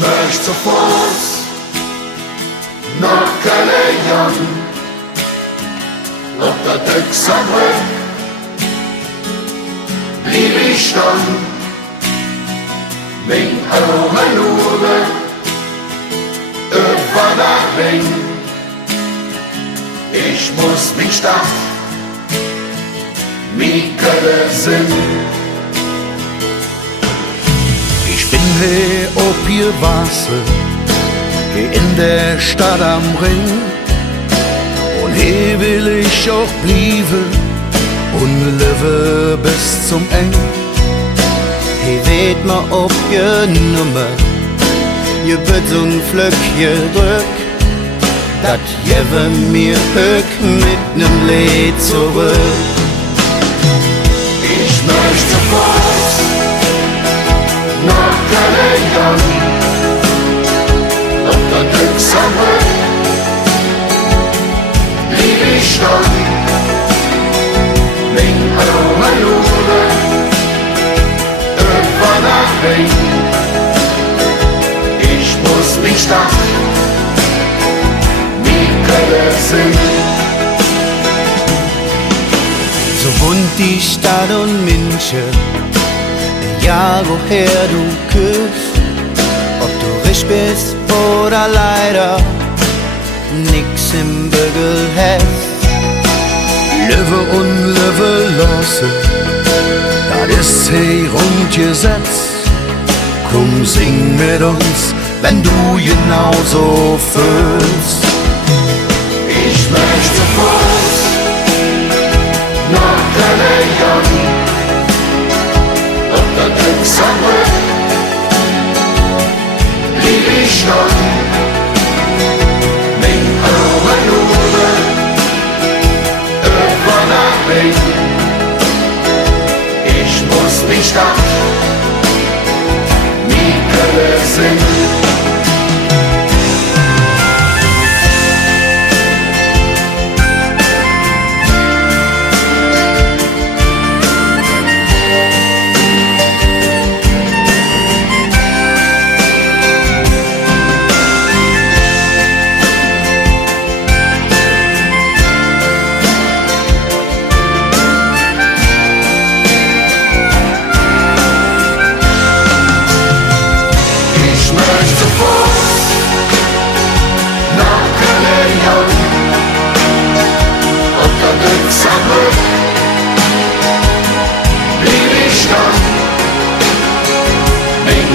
möcht zu Fuß nach Galeon, auf der Dexamrück blieb ich dann, mein Augen nur über der Ring. Ich muss mich Stadt, mi Kölle sind. Ich bin he ob ihr Wasser, geh in der Stadt am Ring. Und he will ich auch blieben und lebe bis zum Ende. He weet me op je nummer, je bent een vlukje druk. Dat je mir ook mit nem Lied zurück. Ich möchte Fuß nach Galeon, auf der Dexamrück blieb ich dann, mein Augen nur über der Ring. Ich muss mich Stadt, mi Kölle sind. So wohnt die Stadt und München, ja woher du küsst. Ob du reich bist oder leider nix im Bügel hast. Lebe und lebe lassen, das ist he Grundgesetz. Komm, sing mit uns, wenn du genauso fühlst. Ich möchte Fuß nach Galeon, auf der Dexamrück blieb ich dann, mein Augen nur über der Ring. Ich muss mich Stadt, mi Kölle sind. Blieb ich dann, mein